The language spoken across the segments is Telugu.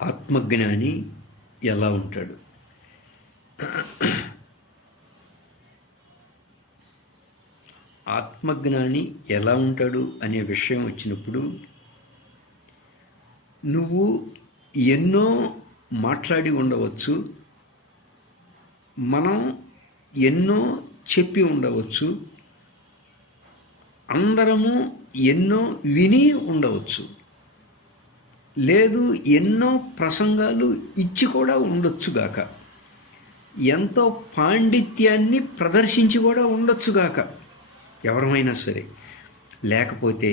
ఆత్మజ్ఞాని ఎలా ఉంటాడు? ఆత్మజ్ఞాని ఎలా ఉంటాడు అనే విషయం వచ్చినప్పుడు, నువ్వు ఎన్నో మాట్లాడి ఉండవచ్చు, మనం ఎన్నో చెప్పి ఉండవచ్చు, అందరము ఎన్నో విని ఉండవచ్చు, లేదు ఎన్నో ప్రసంగాలు ఇచ్చి కూడా ఉండొచ్చుగాక, ఎంతో పాండిత్యాన్ని ప్రదర్శించి కూడా ఉండొచ్చుగాక ఎవరమైనా సరే, లేకపోతే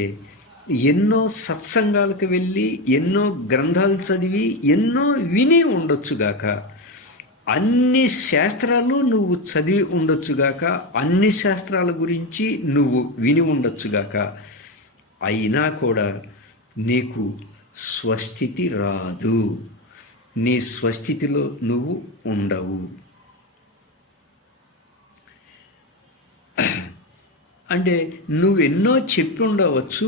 ఎన్నో సత్సంగాలకు వెళ్ళి ఎన్నో గ్రంథాలు చదివి ఎన్నో విని ఉండొచ్చుగాక, అన్ని శాస్త్రాలు నువ్వు చదివి ఉండొచ్చుగాక, అన్ని శాస్త్రాల గురించి నువ్వు విని ఉండొచ్చుగాక, అయినా కూడా నీకు స్వస్థితి రాదు, నీ స్వస్థితిలో నువ్వు ఉండవు. అంటే నువ్వు ఎన్నో చెప్పి ఉండవచ్చు,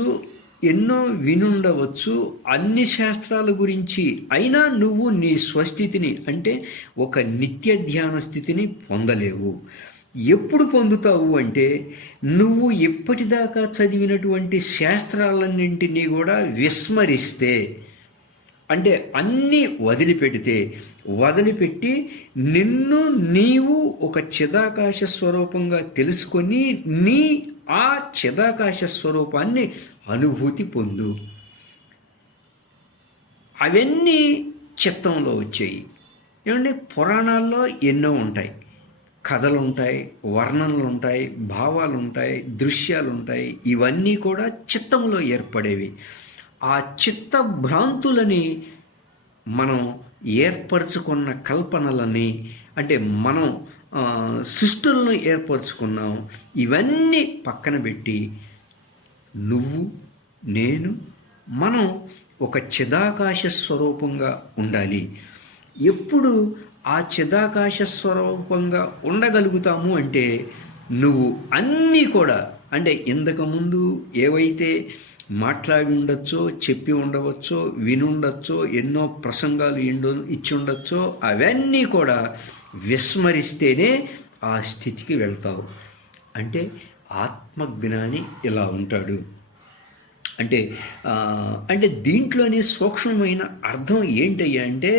ఎన్నో వినుండవచ్చు అన్ని శాస్త్రాల గురించి, అయినా నువ్వు నీ స్వస్థితిని అంటే ఒక నిత్య ధ్యాన స్థితిని పొందలేవు. ఎప్పుడు పొందుతావు అంటే, నువ్వు ఎప్పటిదాకా చదివినటువంటి శాస్త్రాలన్నింటినీ కూడా విస్మరిస్తే, అంటే అన్నీ వదిలిపెట్టి నిన్ను నీవు ఒక చిదాకాశ స్వరూపంగా తెలుసుకొని ఆ చిదాకాశ స్వరూపాన్ని అనుభూతి పొందు. అవన్నీ చిత్తంలో వచ్చాయి. ఏమంటే పురాణాల్లో ఎన్నో ఉంటాయి, కథలు ఉంటాయి, వర్ణనలు ఉంటాయి, భావాలు ఉంటాయి, దృశ్యాలు ఉంటాయి. ఇవన్నీ కూడా చిత్తంలో ఏర్పడేవి. ఆ చిత్త భ్రాంతులని మనం ఏర్పరచుకున్న కల్పనలని, అంటే మనం సృష్టులను ఏర్పరచుకున్నాం. ఇవన్నీ పక్కన పెట్టి నువ్వు నేను మనం ఒక చిదాకాశ స్వరూపంగా ఉండాలి. ఎప్పుడు ఆ చిదాకాశ స్వరూపంగా ఉండగలుగుతాము అంటే, నువ్వు అన్నీ కూడా అంటే ఇంతకుముందు ఏవైతే మాట్లాడి ఉండొచ్చో, చెప్పి ఉండవచ్చో, వినుండొచ్చో, ఎన్నో ప్రసంగాలు ఇచ్చి ఉండొచ్చో, అవన్నీ కూడా విస్మరిస్తేనే ఆ స్థితికి వెళ్తావు. అంటే ఆత్మజ్ఞాని ఇలా ఉంటాడు. అంటే దీంట్లోని సూక్ష్మమైన అర్థం ఏంటయ్యా అంటే,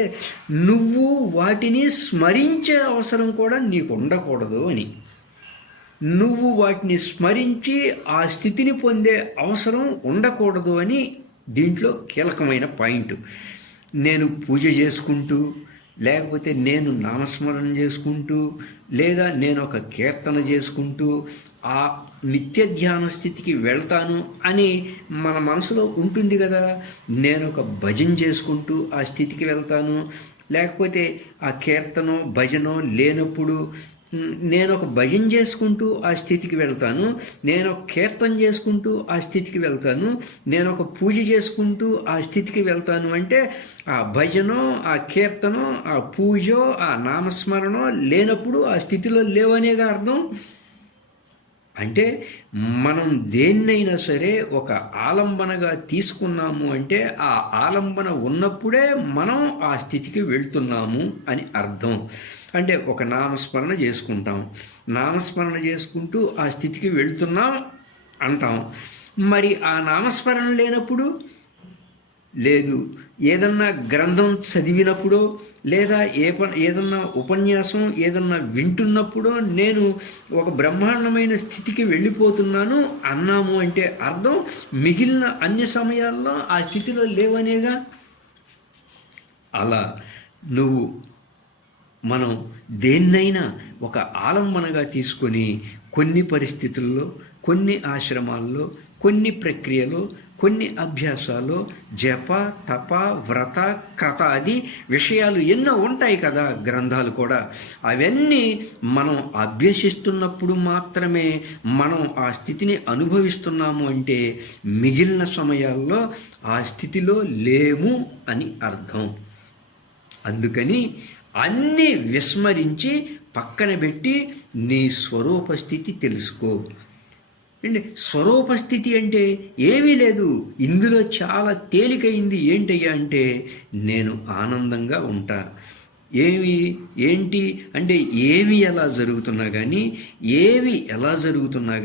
నువ్వు వాటిని స్మరించే అవసరం కూడా నీకు ఉండకూడదు అని. నువ్వు వాటిని స్మరించి ఆ స్థితిని పొందే అవసరం ఉండకూడదు అని దీంట్లో కీలకమైన పాయింట్. నేను పూజ చేసుకుంటూ, లేకపోతే నేను నామస్మరణ చేసుకుంటూ, లేదా నేను ఒక కీర్తన చేసుకుంటూ ఆ నిత్య ధ్యాన స్థితికి వెళ్తాను అని మన మనసులో ఉంటుంది కదా. నేను ఒక భజన చేసుకుంటూ ఆ స్థితికి వెళ్తాను, లేకపోతే ఆ కీర్తనో భజనో లేనప్పుడు నేను ఒక భజన చేసుకుంటూ ఆ స్థితికి వెళ్తాను, నేను ఒక కీర్తన చేసుకుంటూ ఆ స్థితికి వెళ్తాను, నేను ఒక పూజ చేసుకుంటూ ఆ స్థితికి వెళ్తాను. అంటే ఆ భజనో, ఆ కీర్తనో, ఆ పూజో, ఆ నామస్మరణో లేనప్పుడు ఆ స్థితిలో లేవనేగా అర్థం. అంటే మనం దేన్నైనా సరే ఒక ఆలంబనగా తీసుకున్నాము అంటే, ఆ ఆలంబన ఉన్నప్పుడే మనం ఆ స్థితికి వెళ్తున్నాము అని అర్థం. అంటే ఒక నామస్మరణ చేసుకుంటాం, నామస్మరణ చేసుకుంటూ ఆ స్థితికి వెళ్తున్నాం అంటాం. మరి ఆ నామస్మరణ లేనప్పుడు, లేదు ఏదన్నా గ్రంథం చదివినప్పుడో, లేదా ఏదన్నా ఉపన్యాసం ఏదన్నా వింటున్నప్పుడో నేను ఒక బ్రహ్మాండమైన స్థితికి వెళ్ళిపోతున్నాను అన్నాము అంటే అర్థం మిగిలిన అన్ని సమయాల్లో ఆ స్థితిలో లేవనేగా. అలా మనం దేన్నైనా ఒక ఆలంబనగా తీసుకొని కొన్ని పరిస్థితుల్లో, కొన్ని ఆశ్రమాల్లో, కొన్ని ప్రక్రియలో, కొన్ని అభ్యాసాలు, జప, తప, వ్రత, క్రతాది విషయాలు ఎన్నో ఉంటాయి కదా, గ్రంథాలు కూడా. అవన్నీ మనం అభ్యసిస్తున్నప్పుడు మాత్రమే మనం ఆ స్థితిని అనుభవిస్తున్నాము అంటే, మిగిలిన సమయాల్లో ఆ స్థితిలో లేము అని అర్థం. అందుకని అన్నీ విస్మరించి పక్కన పెట్టి నీ స్వరూప స్థితి తెలుసుకో. అంటే స్వరూపస్థితి అంటే ఏమీ లేదు. ఇందులో చాలా తేలికైంది ఏంటయ్యా అంటే నేను ఆనందంగా ఉంటా. ఏంటి అంటే ఏవి ఎలా జరుగుతున్నా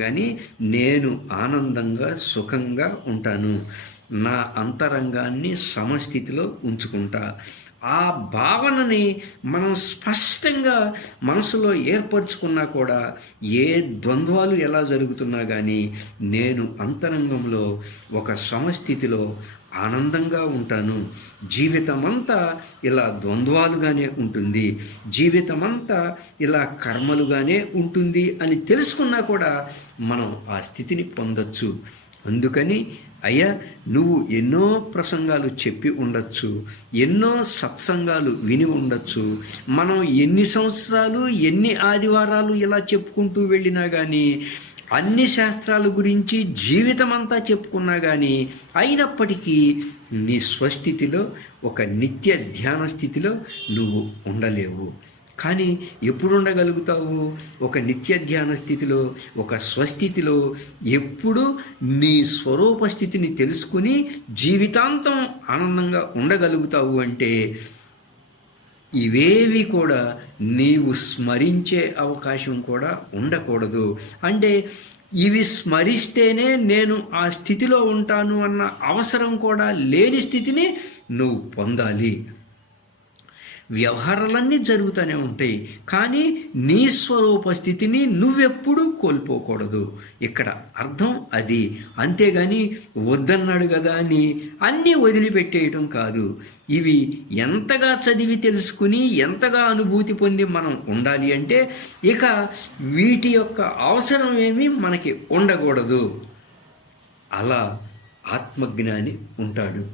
కానీ నేను ఆనందంగా సుఖంగా ఉంటాను. నా అంతరంగాన్ని సమస్థితిలో ఉంచుకుంటా. ఆ భావనని మనం స్పష్టంగా మనసులో ఏర్పరచుకున్నా కూడా ఏ ద్వంద్వాలు ఎలా జరుగుతున్నా కానీ నేను అంతరంగంలో ఒక సమస్థితిలో ఆనందంగా ఉంటాను. జీవితమంతా ఇలా ద్వంద్వాలుగానే ఉంటుంది, జీవితమంతా ఇలా కర్మలుగానే ఉంటుంది అని తెలుసుకున్నా కూడా మనం ఆ స్థితిని పొందొచ్చు. అందుకని అయ్యా, నువ్వు ఎన్నో ప్రసంగాలు చెప్పి ఉండొచ్చు, ఎన్నో సత్సంగాలు విని ఉండొచ్చు, మనం ఎన్ని సంవత్సరాలు ఎన్ని ఆదివారాలు ఇలా చెప్పుకుంటూ వెళ్ళినా కానీ, అన్ని శాస్త్రాల గురించి జీవితం అంతా చెప్పుకున్నా కానీ అయినప్పటికీ నీ స్వస్థితిలో ఒక నిత్య ధ్యాన స్థితిలో నువ్వు ఉండలేవు. కానీ ఎప్పుడు ఉండగలుగుతావు? ఒక నిత్య ధ్యాన స్థితిలో, ఒక స్వస్థితిలో ఎప్పుడు నీ స్వరూప స్థితిని తెలుసుకుని జీవితాంతం ఆనందంగా ఉండగలుగుతావు అంటే ఇవేవి కూడా నీవు స్మరించే అవకాశం కూడా ఉండకూడదు. అంటే ఇవి స్మరిస్తేనే నేను ఆ స్థితిలో ఉంటాను అన్న అవసరం కూడా లేని స్థితిని నువ్వు పొందాలి. వ్యవహారాలన్నీ జరుగుతూనే ఉంటాయి, కానీ నీ స్వరూప స్థితిని నువ్వెప్పుడూ కోల్పోకూడదు. ఇక్కడ అర్థం అది. అంతేగాని వద్దన్నాడు కదా అని అన్నీ వదిలిపెట్టేయటం కాదు. ఇవి ఎంతగా చదివి తెలుసుకుని ఎంతగా అనుభూతి పొంది మనం ఉండాలి అంటే ఇక వీటి యొక్క అవసరం ఏమీ మనకి ఉండకూడదు. అలా ఆత్మజ్ఞాని ఉంటాడు.